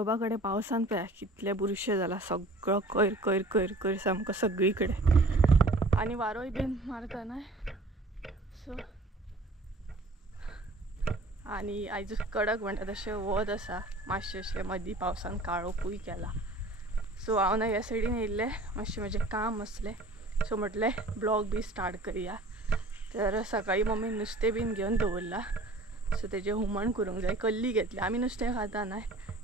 काळोबा कडेन पावसान पळय कितले बुरशे जाला, सगळं कोयर कोयर कोयर कोयर सामको सगळीकडे आणि वारोय बीन मारता ना. सो आणि आयज कडक म्हणटा तशें वत आसा, मातशें अशें मदीं पावसान काळोखूय केला. सो हांव ना ह्या सायडीन येयल्लें मातशें म्हजें काम आसलें. सो म्हटलें ब्लॉग बी स्टार्ट करुया. तर सकाळी मम्मीन नुस्तें बीन घेवन दवरला. सो तेजें हुमण करूंक जाय. कल्ली घेतली, आमी नुस्तें खाता ना.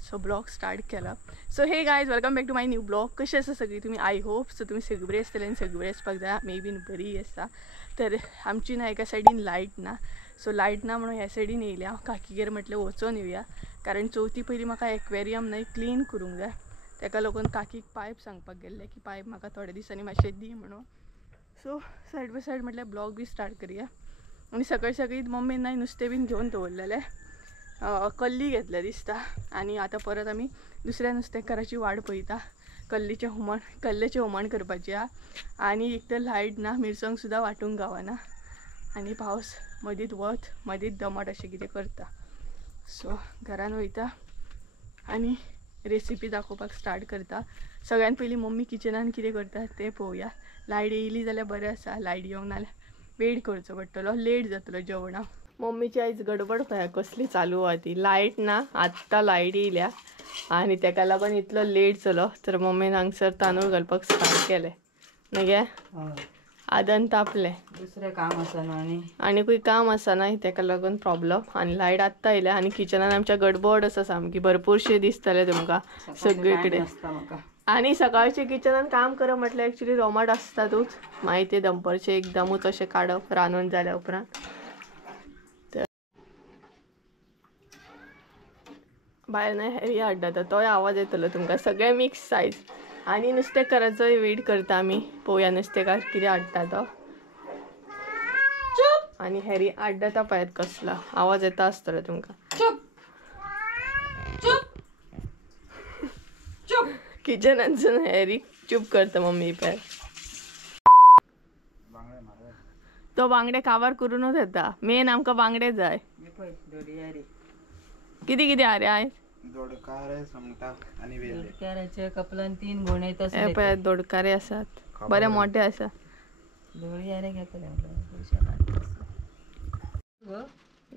सो ब्लॉग स्टार्ट केला. So hey guys, welcome back to my new blog. कशी आसा सगळी तुमी? आय होप सो तुमी सगळी बरी आसतली आनी सगळी बरी आसपाक जाय. मे बीन बरी आसा. तर आमची ना एका सायडीन लायट ना. सो लायट ना म्हणून ह्या सायडीन येयल्या. काकीगेर म्हटलें वचून येवया, कारण चवथी पयलीं म्हाका एक्वेरियम न्हय क्लीन करूंक जाय. ताका लागून काकीक पायप सांगपाक गेल्ले की पायप म्हाका थोड्या दिसांनी मातशें दी म्हणून. सो सायड बाय सायड म्हटल्यार ब्लॉग बी स्टार्ट करुया. आणि सकाळी सकाळी मम्मीन नाही नुस्तें बीन घेवन दवरलेलें. कल्ली घेतले दिसता. आणि आता परत आमी दुसऱ्या नुस्तेकाराची वाट पळयता. कल्लीचें हुमण करपाचें आहा. आणि एक तर लायट ना, मिरसांग सुद्दां वांटूंक गावना. आणि पावस मदींच वत मदींच दमट अशें कितें करता. सो घरान वयता आनी रेसिपी दाखोवपाक स्टार्ट करता. सगळ्यान पयलीं मम्मी किचनान कितें करता तें पळोवया. लायट येयली जाल्यार बरें आसा, लायट येवंक नाल्यार वेट करचो पडटलो, लेट जातलो जेवणाक. मम्मीची आयज गडबड पळय कसली चालू आहा ती. लायट ना, आत्तां लायट येयल्या आनी तेका लागून इतलो लेट जालो. तर मम्मीन हांगसर तांदूळ घालपाक स्टार्ट केलें. न्हय आदन तापलें, दुसरें काम आसा न्हू आनीकूय काम आसा ना, तेका लागून प्रॉब्लम. आनी लायट आत्तां येयल्या आनी किचनान आमच्या गडबड आसा सामकी. भरपूरशे दिसतले तुमकां सगळे कडेन. आणि सकाळचे किचनान काम करप म्हटल्यार एक्चुली रोमाट आसतातूच. मागीर ते दनपारचे एकदमूच अशें काडप रांदून जाल्या उपरांत. भायर न्हय हॅरी हाडटा तोय आवाज येतलो तुमकां. सगळे मिक्स सायज. आनी नुस्तेकाराचोय वेट करता आमी. पळोवया नुस्तेकार कितें हाडटा तो. आनी हॅरी हाडटा पळयात कसला आवाज येता आसतलो तुमकां. किचनानसून हॅरी चूप करता मम्मी पळय. तो बांगडे काबार करूनच येता. मेन आमकां बांगडे जाय. किती किती आरे आयज? दोडकारे, सुंगटां आनी वेल्ले. दोडक्याचे कपलान 3 गुण येत असले. हे पळय दोडकारे आसात, बरे मोठे आसा. दोडयारे घेतले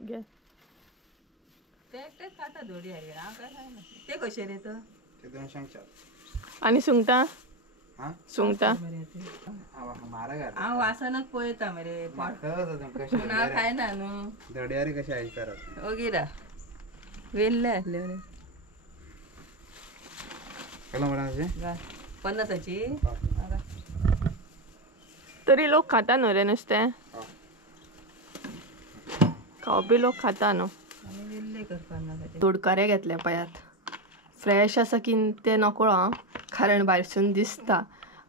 घे. ते एकटेच खाता दोडयारे. हांव काय खायना. ते कशे रे तर? ते 204. आनी सुंगटां? हां सुंगटां म्हारग आहा. हांव वासनच पळयता मरे. हांव खायना न्हू. दोडयारे कशे आयतार ओगिरा वेल्ले आसले मरे. केलो म्हणा 50ची. तरी लोक खाता न्हू रे नुस्तें. खावपी लोक खाता न्हू. वेल्ले कर 50ची. दोडकारे घेतले पळयात. फ्रेश आसा की ते नकळो हां, कारण भायरसून दिसता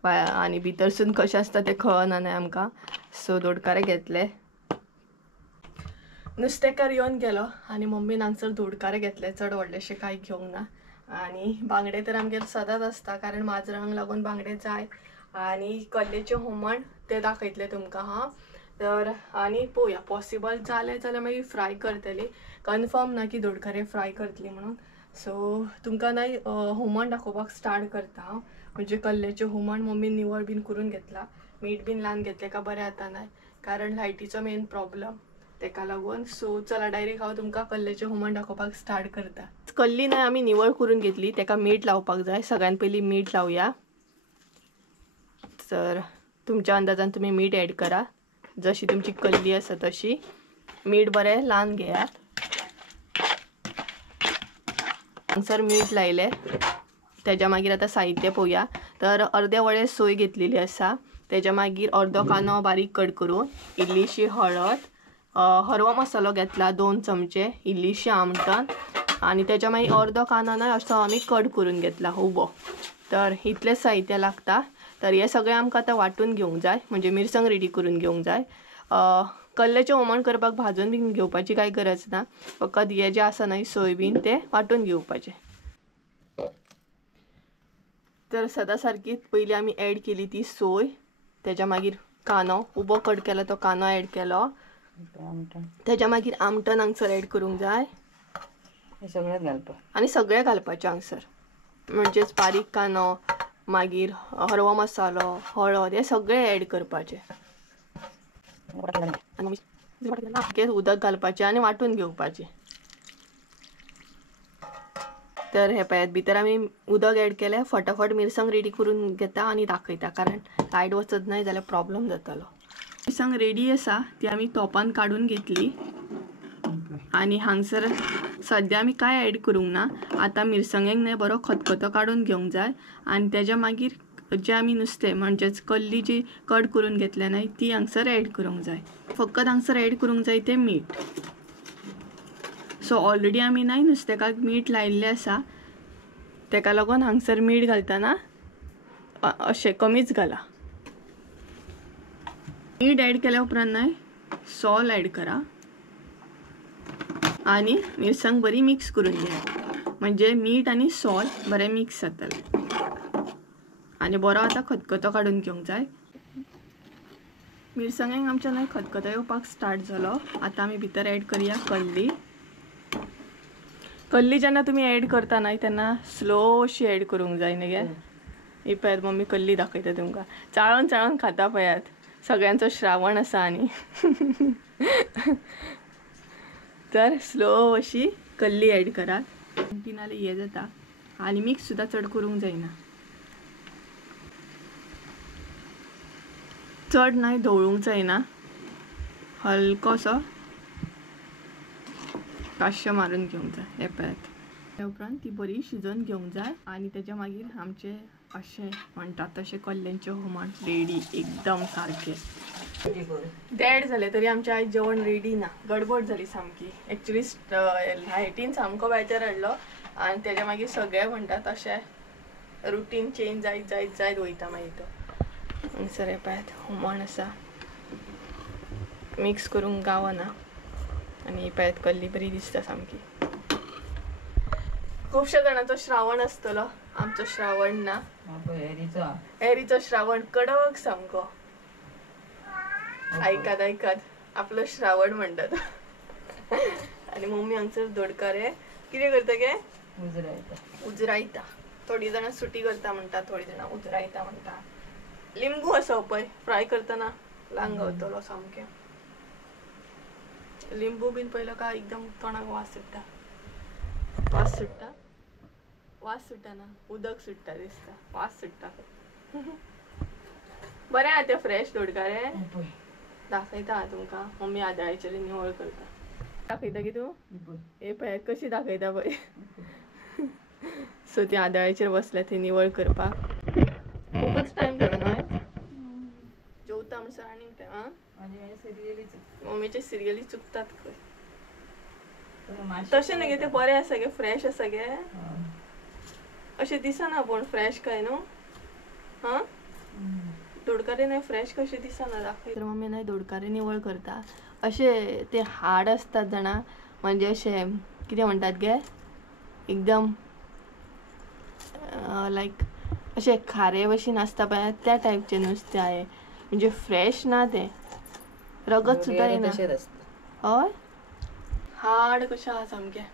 आनी भितरसून कशें आसता तें कळना न्हय आमकां. सो दोडकारे घेतले. नुस्तेकार येवन गेलो आनी मम्मीन हांगसर दोडकारे घेतले. चड व्हडलेशे कांय घेवंक ना. आनी बांगडे तर आमगेर सदांच आसता, कारण माजरांक लागून बांगडे जाय. आनी कल्लेचें हुमण तें दाखयतलें तुमकां हां. तर आनी पळोवया पॉसिबल जालें जाल्यार मागीर फ्राय करतली. कन्फर्म ना की दोडकारे फ्राय करतली म्हणून. सो तुमकां न्हय हुमण दाखोवपाक स्टार्ट करता हांव. म्हणजे कल्लेचें हुमण मम्मीन निवळ बीन करून घेतला. मीठ बीन लावन घेतलें का बरें जाता न्हय, कारण लायटीचो मेन प्रॉब्लम तेका लागून. सो चला डायरेक्ट हांव तुमकां कल्लेचें हुमण दाखोवपाक स्टार्ट करता. कल्ली न्हय आमी निवळ करून घेतली, तेका मीठ लावपाक जाय. सगळ्यान पयलीं मीठ लावया. तर तुमच्या अंदाजान तुमी मीठ ॲड करा. जशी तुमची कल्ली आसा तशी मीठ बरें लावन घेयात. हांगसर मीठ लायले. तेज्या मागीर आतां साहित्य पळोवया. तर अर्दे वळे सोय घेतलेली आसा. तेज्या मागीर अर्दो कांदो बारीक कट करून, इल्लीशी हळद, हरवो मसालो घेतला 2 चमचे, इल्लीशी आमटण आनी तेज्या मागीर अर्दो कांदो न्हय असो आमी कट करून घेतला उबो. तर इतलेंच साहित्य लागता. तर हे सगळें आमकां आतां वांटून घेवंक जाय, म्हणजे मिरसांग रेडी करून घेवंक जाय. कल्लेचें हुमण करपाक भाजून बीन घेवपाची कांय गरज ना. फकत हे जें आसा न्हय सोय ते वांटून घेवपाचें. तर सदां सारकीच पयलीं आमी ॲड केली ती सोय. तेज्या मागीर कांदो उबो कट केला तो कांदो ॲड केलो. तेज्या मागीर आमटण हांगसर ॲड करूंक जाय. हे सगळ्यात घालपा आणि सगळे घालपाचे हांगसर म्हणजेच बारीक कांदो मागीर हरवो मसालो हळद हे सगळे ऍड करपाचे आणि उदक घालपाचे आणि वाटून घेवपाचे. तर हे पळयात भितर आमी उदक ऍड केले फटाफट मिरसांग रेडी करून घेता आणि दाखयता कारण लायट वचत नाही जाल्यार प्रॉब्लेम जातलो. मिरसांग रेडी आसा ती आमी तोपान काडून घेतली आणि हांगसर सद्या आमी काय ऍड करूंक ना. आता मिरसांगेक न्हय बरो खतखतो काडून घेवंक जाय आणि तेज्या मागीर जे आमी नुस्तें म्हणजेच कल्ली जी कट करून घेतल्या न्हय ती हांगसर ऍड करूंक जाय. फकत हांगसर ऍड करूंक जाय तें मीठ. सो ऑलरेडी आमी न्हय नुस्तेकाक मीठ लायिल्लें आसा तेका लागून हांगसर मीठ घालतना अशें कमीच घाला. मीठ ऍड केल्या उपरांत न्हय सॉल्ट ऍड करा आणि मिरसांग बरी मिक्स करून घ्या म्हणजे मीठ आणि सॉल्ट बरें मिक्स जातले आणि बरो आता खतखतो काडून घेवंक जाय. मिरसांगेक आमच्या न्हय खतखतो येवपाक स्टार्ट जालो. आता आमी भितर ऍड करूया कल्ली. कल्ली जेन्ना तुमी ऍड करता न्हय तेन्ना स्लोशी ऍड करूंक जाय न्ही गे. ही पळयात मम्मी कल्ली दाखयता तुमकां चाळून चाळून खाता पळयात. सगळ्यांचो श्रावण आसा आनी तर स्लो अशी कल्ली ऍड करात. ती नाल्यार हे जाता आनी मिक्स सुद्दां चड करूंक जायना. चड न्हय धवळूंक जायना हलकोसो काश्य मारून घेवंक जाय. हे पळयात त्या उपरांत ती बरी शिजोवन घेवंक जाय आणि तेच्या मागीर आमचे अशें म्हणटात तशें कल्ल्यांचें हुमण रेडी एकदम सारकें. देड जाले तरी आमचें आयज जेवण रेडी ना. गडबड जाली सामकी. एक्चुली लायटीन सामको बेजार हाडलो आनी तेच्या मागीर सगळे म्हणटात अशें रुटीन चेंज जायत जायत जायत वयता मागीर तो. हांगसर हे पळयात हुमण आसा मिक्स करूंक गावना आनी ही पळयात कल्ली बरी दिसता सामकी. खुबश्या जाणांचो श्रावण आसतलो. आमचो श्रावण ना. एरीचो श्रावण कडक सामको. ऐकात ऐकात आपलो श्रावण म्हणटात. आणि मम्मी हांगसर दोडकारे कितें करता गे उजरायता. थोडी जाणां सुटी करता म्हणटा थोडी जाणां उजरायता म्हणटा. लिंबू आसा पळय फ्राय करतना लांग गावतलो सामकें. लिंबू बीन पयलो काय एकदम तोंडाक वास सुट्टा. वास सुट्टा ना उदक सुट्टा दिसता. वास सुट्टा. बरें आहा तें फ्रेश दोडकारे. दाखयता हांव तुमकां. मम्मी आदळाचेर निवळ करता. दाखयता की तूं हे पळय कशी दाखयता पळय. सो ती आदळाचेर बसल्या ती निवळ करपाक. खूपच टायम जालो न्हय जेवता म्हणसर आनीक टायम. मम्मीचे सिरियली चुकतात खंय. तशें न्ही गे ते बरें आसा गे फ्रेश आसा गे. अशें दिसना पूण फ्रेश काय न्हू. हां दोडकारे न्हय फ्रेश कशे दिसना दाखय. तर मम्मी न्हय दोडकारे निवळ करता. अशे ते हाड आसतात जाणा म्हणजे अशे कितें म्हणटात गे एकदम लायक अशे खारे भशेन आसता पळय त्या टायपचे नुस्तें आहे म्हणजे फ्रेश ना ते रगत सुद्दां येना. हय हाड कशें आहा सामकें.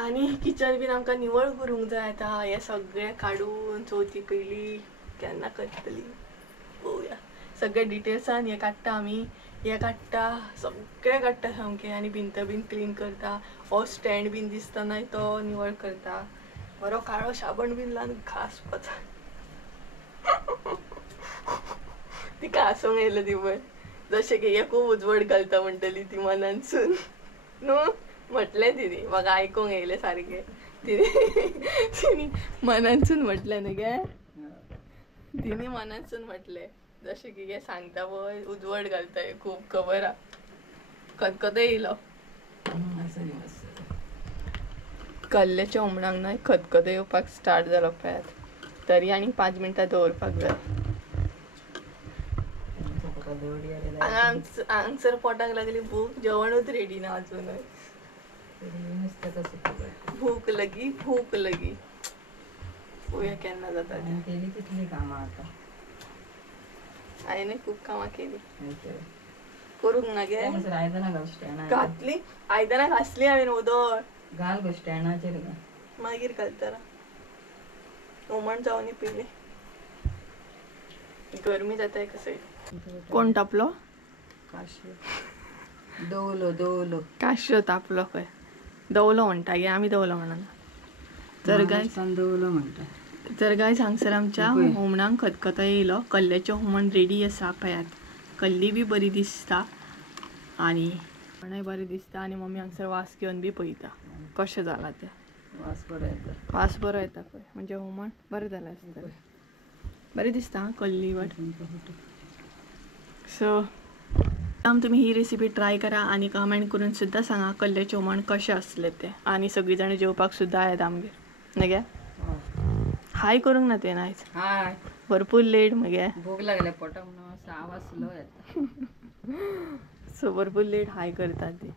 आनी किचन बीन आमकां निवळ करूंक जाय. आतां हे सगळें काडून चवथी पयली केन्ना करतली पळोवया. सगळे डिटेल्सान हे काडटा आमी. हे काडटा सगळें काडटा सामकें आनी भिंत बीन क्लीन करता. हो स्टँड बीन दिसता न्हय तो निवळ करता. बरो काळो साबण बीन लावन घासपाचा. ती घासूंक येयले ती पळय जशें की हे खूब उजवड घालता म्हणटली ती मनानसून न्हू म्हटलें तिणी म्हाका आयकूंक येयलें सारकें. तिणी मनानसून म्हटलें न्ही गे. तिणी मनानसून म्हटलें जशें की हे सांगता पळय उजवड घालता हे खूब खबर आहा. खतखतो येयलो. कल्ल्याच्या हुमणाक न्हय खतखतो येवपाक स्टार्ट जालो पळयात. तरी आनी 5 मिनटां दवरपाक जाय. हांगसर पोटाक लागली भूक जेवणूच रेडी ना अजूनय. भूक लगी पळोवया केन्ना जाता हांवें खूब कामां केली करूंक ना गे. घातली आयदनां घासली हांवें उदक घाल गो स्टँडाचेर घाल. मागीर घालताना हुमण जावन पिली गरमी जाता कसं. कोण तापलो? काश्य दवलो काश्य तापलो खंय. दवलो म्हणटा गे आमी दवलो म्हणना. जर गाय हांगसर आमच्या हुमणाक खतखतो येयलो. कल्ल्याचें हुमण रेडी आसा पळयात. कल्ली बी बरी दिसता आनी हुमणय बरें दिसता आनी मम्मी हांगसर वास घेवन बी पळयता कशें जाला तें. वास बरो येता पळय म्हणजे हुमण बरें जालें आसता. बरें दिसता कल्ली बट. सो तुमी ही रेसिपी ट्राय करा आनी कमेंट करून सुद्दां सांगा कल्ल्याचें हुमण कशें आसलें तें. आनी सगळीं जाणां जेवपाक सुद्दां येता आमगेर न्ही गे. हाय करूंक ना तें आयज. हाय भरपूर लेट मगे. भूक लागल्या पोटाक म्हणून असो आवाज स्लो येता. सो भरपूर लेट हाय करता ती.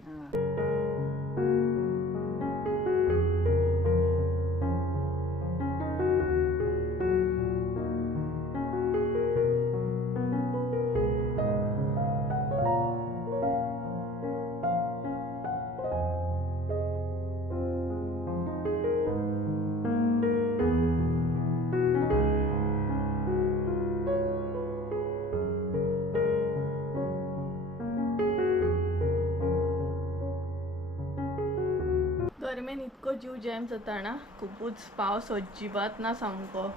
गरमेन इतको जीव जॅम जाता ना. खूपच पावस अजिबात ना सामको.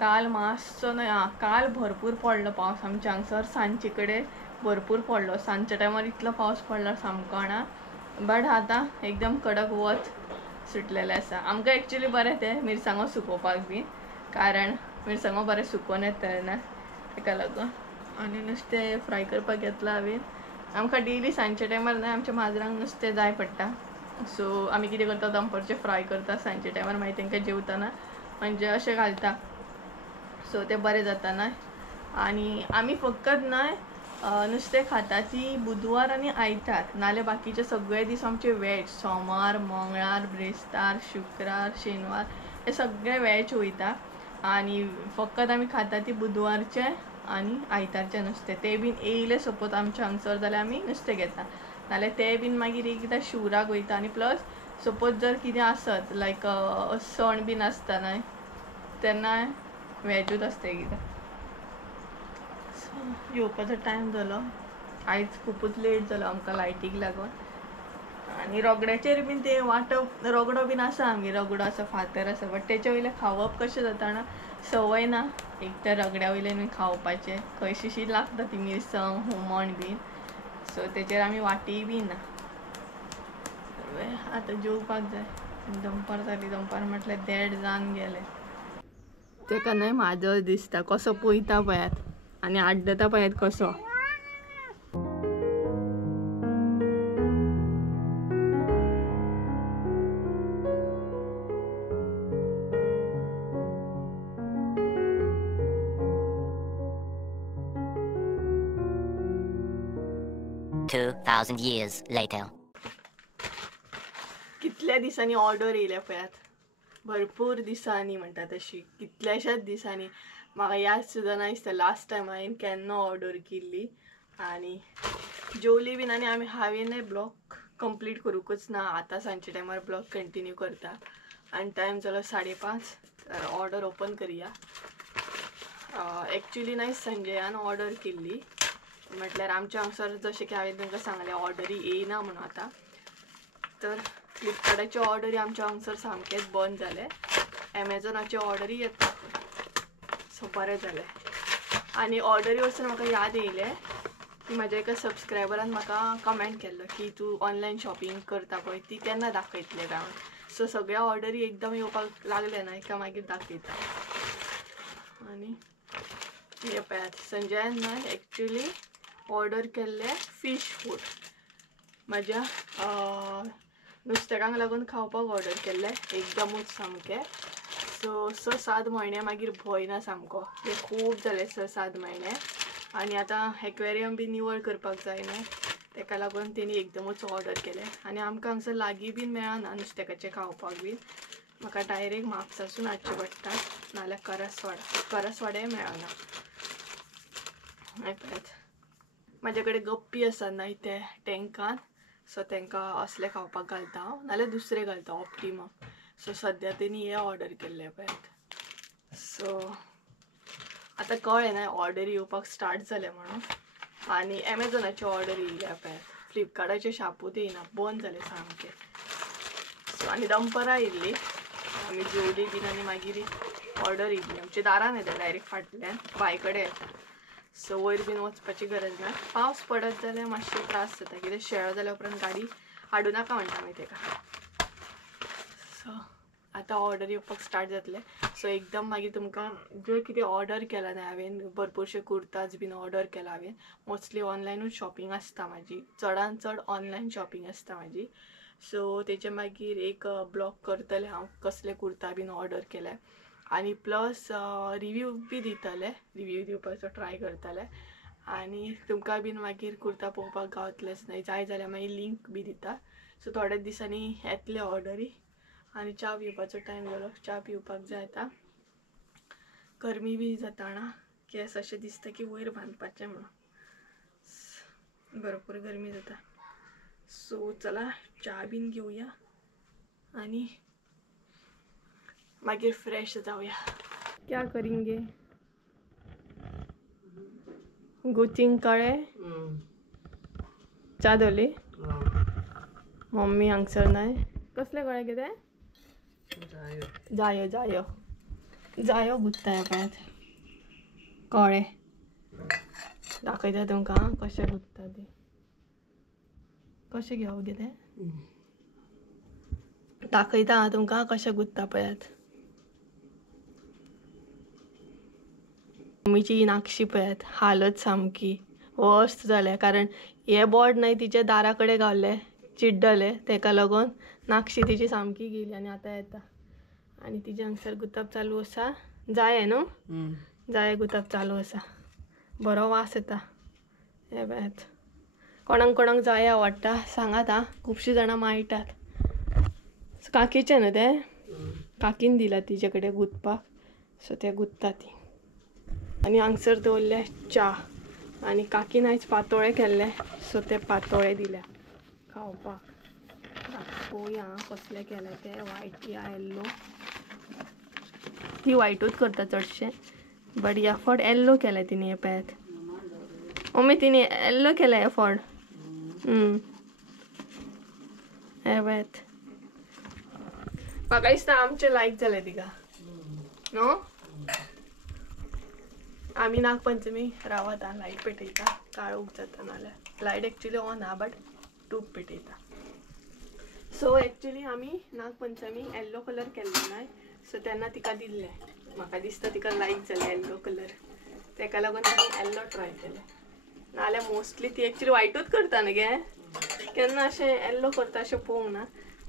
काल मातसो ना काल भरपूर पडलो पावस आमच्या हांगसर. सांजचे कडेन भरपूर पडलो. सांजच्या टायमार इतलो पावस पडलो सामको ना. बट आतां एकदम कडक वत सुटलेलें आसा. आमकां एक्चुली बरें तें मिरसांगो सुकोवपाक बी कारण मिरसांगो बरें सुकोवन येता ना ताका लागून. आनी नुस्तें फ्राय करपाक घेतलां हांवें. आमकां डेली सांजच्या टायमार ना आमच्या माजरांक नुस्तें जाय पडटा. सो आमी कितें करता दनपारचें फ्राय करता सांजच्या टायमार मागीर तांकां जेवतना म्हणजे अशें घालता. सो तें बरें जाता ना. आनी आमी फकत न्हय नुस्तें खाता ती बुधवार आनी आयतार नाल्यार बाकीचे सगळे दीस आमचे वॅज. सोमार मंगळार ब्रेस्तार शुक्रार शेनवार हे सगळे वॅज वयता. आनी फकत आमी खाता ती बुधवारचें आनी आयतारचें नुस्तें. तें बीन येयलें सपोज आमच्या हांगसर जाल्यार आमी नुस्तें घेता. नाल्यार तें बीन मागीर एकदां शिवराक वयता. आनी प्लस सपोज जर कितें आसत लायक सण बीन आसता न्हय तेन्ना वॅजूच आसता एकदां. येवपाचो टायम जालो. आयज खूपच लेट जालो आमकां लायटीक लागून. आनी रगड्याचेर बीन ते वांटप रगडो बीन आसा आमगेर. रगडो आसा फातर आसा बट तेच्या वयलें खावप कशें जाता ना संवय ना एक तर रगड्या वयल्यान खावपाचें. कशीशी लागता ती मिरसांग हुमण बीन. सो तेचेर आमी वाटी बी ना. आतां जेवपाक जाय. दनपार जाली. दनपार म्हटल्यार 1:30 जावन गेले. तेका न्हय म्हाजो दिसता कसो पळयता पळयात आनी आड्डता पळयात कसो. $2,000 years later. कितल्या दिसांनी ऑर्डर येयल्या पळयात. भरपूर दिसांनी म्हणटा तशी कितल्याशाच दिसांनी. म्हाका याद सुद्दां ना दिसता लास्ट टायम हांवें केन्ना ऑर्डर केल्ली. आनी जेवली बीन आनी हांवें ब्लॉग कंप्लीट करूंकच ना. आतां सांजच्या टायमार ब्लॉग कंटिन्यू करता. आनी टायम जालो 5:30. तर ऑर्डर ओपन करुया. एक्चुली नाही संजयान ऑर्डर केल्ली. म्हटल्यार आमच्या हांगसर जशें की हांवें तुमकां सांगलें ऑर्डरी येयना म्हणून आतां. तर फ्लिपकार्टाचे ऑर्डरी आमच्या हांगसर सामकेच बंद जाले. एमेझॉनाचे ऑर्डरी येता. सो बरें जालें. आनी ऑर्डरी वचून म्हाका याद येयलें की म्हाज्या एका सबस्क्रायबरान म्हाका कमेंट केल्लो की तूं ऑनलायन शॉपिंग करता पळय ती केन्ना दाखयतलें काय. सो सगळ्या ऑर्डरी एकदम येवपाक लागले ना एका मागीर दाखयता. आनी हे पळयात संजयान न्हय एक्चुली ऑर्डर केल्ले फीश फूड. म्हाज्या नुस्तेकांक लागून खावपाक ऑर्डर केल्ले एकदमूच सामकें. सो 6-7 म्हयने मागीर भंय ना सामको. हे खूब जाले 6-7 म्हयने. आनी आतां एक्वेरियम बी निवळ करपाक जाय न्हय ताका लागून तेणी एकदमूच ऑर्डर केलें. आनी आमकां हांगसर लागीं बीन मेळना नुस्तेकाचें खावपाक बीन. म्हाका डायरेक्ट म्हापसासून हाडचें पडटा नाल्यार करसवाड्याय मेळना. पळयात म्हाजे कडेन गप्पी आसा न्हय ते टँकान सो तांकां असले खावपाक घालता हांव, नाल्यार दुसरे घालता ऑप्टिमम. सो सद्या तेणी हे ऑर्डर केल्ले पळयात. सो आतां कळ्ळें ना ऑर्डर येवपाक स्टार्ट जाले म्हणून. आनी एमेझॉनाची ऑर्डर येयल्या पळयात. फ्लिपकार्टाचे शापूच येयना, बंद जाले सामके. सो आनी दंपरां येयल्ली आमी जेवली बीन आनी मागीर ऑर्डर येयली. आमच्या दारान येता डायरेक्ट फाटल्यान, बाय कडेन येता. सो वयर बीन वचपाची गरज ना. पावस पडत जाल्यार मातशे त्रास जाता, कित्याक शेळ जाल्या उपरांत गाडी हाडूं नाका म्हणटा आमी तेका. सो आतां ऑर्डर येवपाक स्टार्ट जातले. सो एकदम मागीर तुमकां जे कितें ऑर्डर केला न्हय हांवें, भरपूरशे कुर्ताज बीन ऑर्डर केला हांवें. मोस्टली ऑनलायनूच शॉपिंग आसता म्हाजी, चडांत चड ऑनलायन शॉपिंग आसता म्हाजी. सो तेचे मागीर एक ब्लॉग करतलें हांव कसले कुर्ता बीन ऑर्डर केले. आनी प्लस रिव्यू बी दितले, रिव्यू दिवपाचो ट्राय करतले. आनी तुमकां बीन मागीर कुर्ता पळोवपाक गावतलेच न्हय, जाय जाल्यार मागीर लिंक बी दिता. सो थोड्याच दिसांनी येतले ऑर्डरी. आनी च्या पिवपाचो टायम जालो, च्या पिवपाक जाय आतां. गरमी बी जाताना केस अशें दिसता की वयर बांदपाचें म्हणून, भरपूर गरमी जाता. सो चला च्या बीन घेवया आनी मागीर फ्रेश जावया. क्या करेंगे? गुचिंग कळे च्या दोली मम्मी हांगसर नाय. कसले कळे कितें? जायो जायो जायो गुत्ताय पळयात. कळे दाखयता तुमकां कशें गुत्ता ती. कशें घेवप कितें दाखयता हांव तुमकां कशें गुत्ता पळयात. मम्मीची नाकशी पळयात, हालत सामकी वर्स्ट जाल्या. कारण हे बोर्ड न्हय तिचे दारा कडेन गावले, चिड्डले, तेका लागून नाकशी तिची सामकी गेली. आनी आतां येता आनी तिचे हांगसर गुताब चालू आसा. जाये न्हू, जाये गुताब चालू आसा. बरो वास येता. हे पळयात. कोणाक कोणाक जाये आवडटा सांगात आं, खुबशीं जाणां मायटात. काकीचें न्हू तें, काकीन दिला तिचे कडेन गुंतपाक. सो तें गुंतता ती. आनी हांगसर दवरले च्या. आनी काकीन आयज पातोळे केल्ले, सो ते पातोळे दिल्या खावपाक. पळोवया कसले केले ते. वायट या येल्लो, ती वायटूच करता चडशे. बट ह्या फावट येल्लो केले तिने. हे पळयात मम्मी, तिने येल्लो केले हे फावट. हे पळयात. म्हाका दिसता आमचे लायक जाले तिका न्हू. आमी नागपंचमी रावता, लायट पेटयता, काळोख जाता नाल्यार. लायट एक्चुली ऑन आहा बट टूब पेटयता. सो एक्चुली आमी नागपंचमी येल्लो कलर केल्लो नाय. सो तेन्ना तिका दिल्ले. म्हाका दिसता तिका लायक जाले येल्लो कलर, तेका लागून तिने येल्लो ट्राय केले. नाल्यार मोस्टली ती एक्चुली वायटूच करता न्ही गे, केन्ना अशें येल्लो करता अशें पळोवंक ना.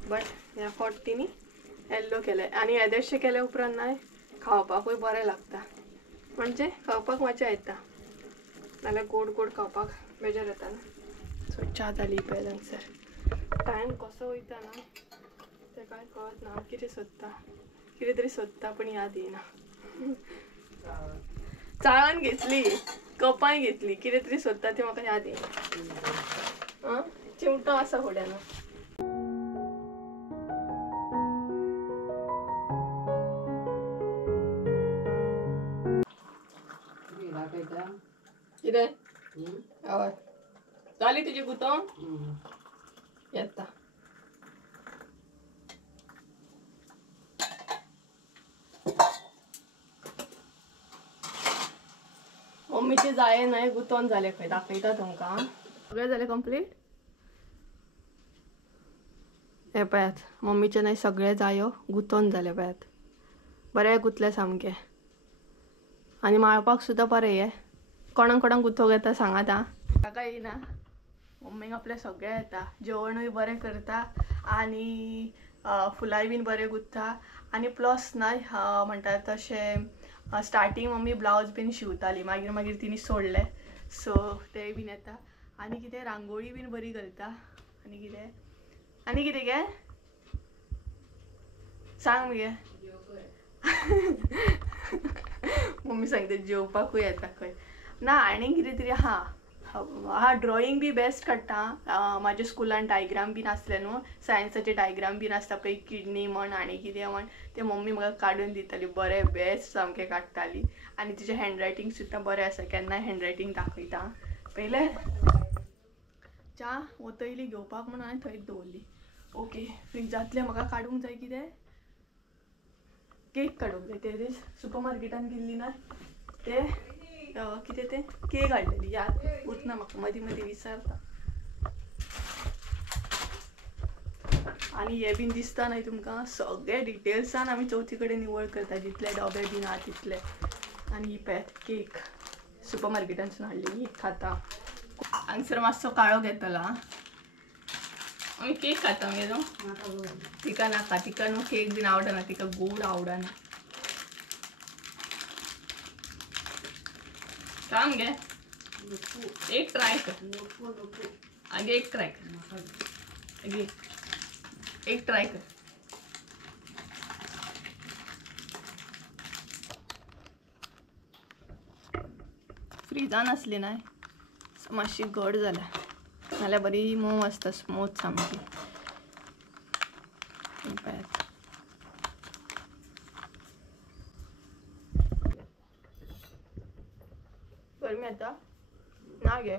बट ह्या फावट तिणी येल्लो केले. आनी येदेशें केले उपरांत नाय खावपाकूय बरें लागता. म्हणजे खावपाक मजा येता, नाल्यार गोड गोड खावपाक बेजार येता ना. सो च्या जाली पळय हांगसर. टायम कसो वयता ना तें कांय कळत ना. हांव कितें सोदता, कितें तरी सोदता पूण याद येना. चाळण घेतली, कपाय घेतली, कितें तरी सोदता तें म्हाका याद येना. चिमटो आसा फुड्यान. कितें? हय जाली तुजी गुतो येता. मम्मीचे जाये न्हय गुतोन जाले खंय दाखयता तुमकां. सगळे जाले कंप्लीट. हे पळयात मम्मीचे न्हय सगळे जायो गुतोन जाले पळयात. बरें गुतले सामके. आनी माळपाक सुद्दां बरें हे. कोणाक कोणाक गुथोंक येता सांगात आं. ताका येयना, मम्मीक आपले सगळे येता. जेवणूय बरें करता आनी फुलाय बीन बरें गुंथता. आनी प्लस न्हय म्हणटा तशें स्टार्टींग मम्मी ब्लावज बीन शिवताली, मागीर मागीर तिणी सोडले. सो तेय बीन येता. आनी कितें रांगोळी बीन बरी घालता. आनी कितें गे सांग मगे. मम्मी सांगता जेवपाकूय येता खंय ना. आनी कितें तरी आहा हा ड्रॉइंग बी बेस्ट काडटा. माझ्या स्कुलान डायग्राम बीन आसले न्हू, सायन्साचे डायग्राम बीन आसता पळय, किडनी म्हण आनी कितें म्हण, ते मम्मी म्हाका काडून दिताली. बरे बेस्ट सामकें काडटाली. आनी तिचें हँडरायटींग सुद्दां बरें आसा. केन्नाय हँडरायटींग दाखयता. पयले च्या वतयली घेवपाक म्हणून हांवें थंयच दवरली. ओके, फ्रिजांतले म्हाका काडूंक जाय कितें, केक काडूंक जाय. ते दीस सुपर मार्केटान गेल्ली ना, ते कितें ते केक हाडलेली, याद उरना म्हाका, मदीं मदीं विसरता. आनी हे बीन दिसता न्हय तुमकां, सगळे डिटेल्सान आमी चवथी कडेन निवळ करता, जितले डबे बीन आहा तितले. आनी ही पॅत केक सुपर मार्केटांसून हाडलेली खाता. हांगसर मातसो काळो घेतला. आमी केक खाता मगे न्हू, तिका नाका, तिका न्हू केक बीन आवडना, तिका गोड आवडना. काम घे, एक ट्राय कर. आगे एक ट्राय कर, आगे एक ट्राय कर. फ्रिजान आसली ना मातशी घट जाल्या, नाल्यार बरी मोव आसता, स्मूथ सामकी. गरमी येता ना गे,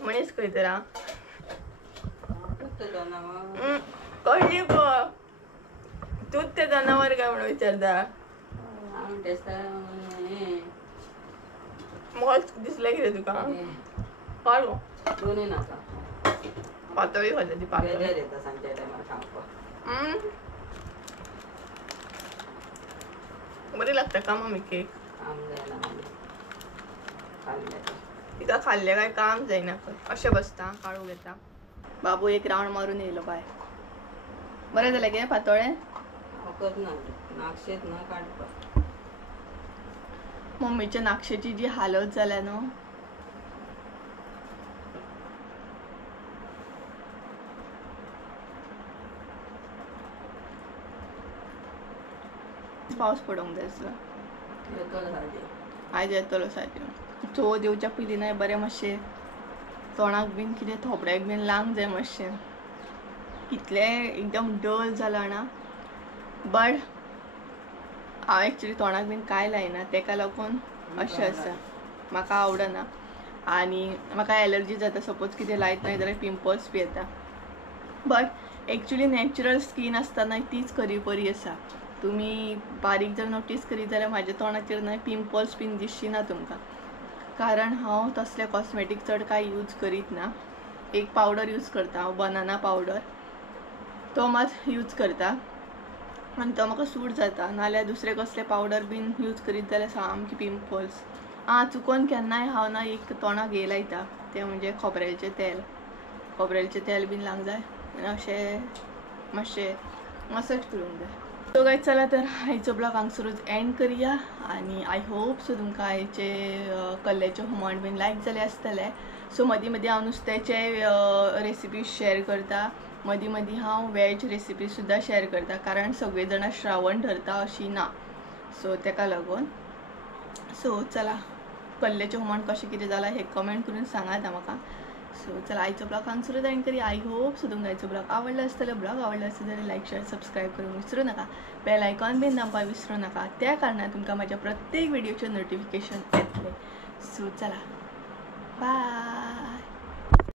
मनीस खंय तर कळ्ळी गो, तूच ते जनावर काय म्हणून विचारता. मोच दिसले कितें तुका, काडू दोन्ही नाका, पातळी खाते ती पातळ. बेजार येता सांजच्या टायमार खावपाक. बरी लागता का मम्मी केक, काम जायना खाल्ले तिका खाल्ले काय काम जायना. अशें बसता, काळू घेता. बाबू एक राउंड मारून येयलो बाय. बरें जालें गे पातोळें. वखद ना नाकशेत ना काडपाक. मम्मीच्या नाकशेची जी हालत जाल्या न्हू, पावस पडोंक जाय आसलो. आयज येतलो सारकें. चवथ येवच्या पयलीं न्हय बरें मातशें तोंडाक बीन कितें थोपड्याक बीन लावंक जाय मातशें. इतलें एकदम डल जाला ना, बट हांव एक्चुली तोंडाक बीन कांय लायना, तेका लागून अशें आसा, म्हाका आवडना. आनी म्हाका एलर्जी जाता, सपोज कितें लायत न्हय जाल्यार पिंपल्स बी येता. बट एक्चुली नॅचरल स्कीन आसता न्हय तीच खरी बरी आसा. तुमी बारीक जर नोटीस करीत जाल्यार म्हाज्या तोंडाचेर न्हय पिंपल्स बीन दिसची ना तुमकां, कारण हांव तसले कॉस्मेटीक चड कांय यूज करीत ना. एक पावडर यूज करता हांव, बनाना पावडर, तो मात यूज करता आनी तो म्हाका सूट जाता. नाल्यार दुसरे कसले पावडर बीन यूज करीत जाल्यार सामकी पिंपल्स. चुकोन केन्नाय हांव ना एक तोंडाक हे लायता, तें म्हणजे खोबरेलचें तेल. खोबरेलचें तेल बीन लावंक जाय आनी अशें मातशें मसाज करूंक जाय. सो गायज चला तर आयचो ब्लॉग हांगसरूच एंड करुया. आनी आय होप सो तुमकां आयचे कल्ल्याचे हुमण बीन लायक जाले आसतले. सो मदीं मदीं हांव नुस्त्याचे रेसिपीज शेअर करता, मदीं मदीं हांव वेज रेसिपी सुद्दां शेअर करता, कारण सगळे जाणां श्रावण धरता अशी ना, सो तेका लागून. सो चला, कल्ल्याचें हुमण कशें कितें जालां हें कमेंट करून सांगात म्हाका. सो चला आयचो ब्लॉग हांगसरूच एंड करी. आय होप सो तुमकां आयचो ब्लॉग आवडलो आसतलो. ब्लॉग आवडलो आसत जाल्यार लायक शेअर सबस्क्रायब करूंक विसरू नाका. बेल आयकॉन बीन दामपाक विसरू नाका, त्या कारणान तुमकां म्हाज्या प्रत्येक व्हिडिओचें नोटिफिकेशन येतलें. सो चला.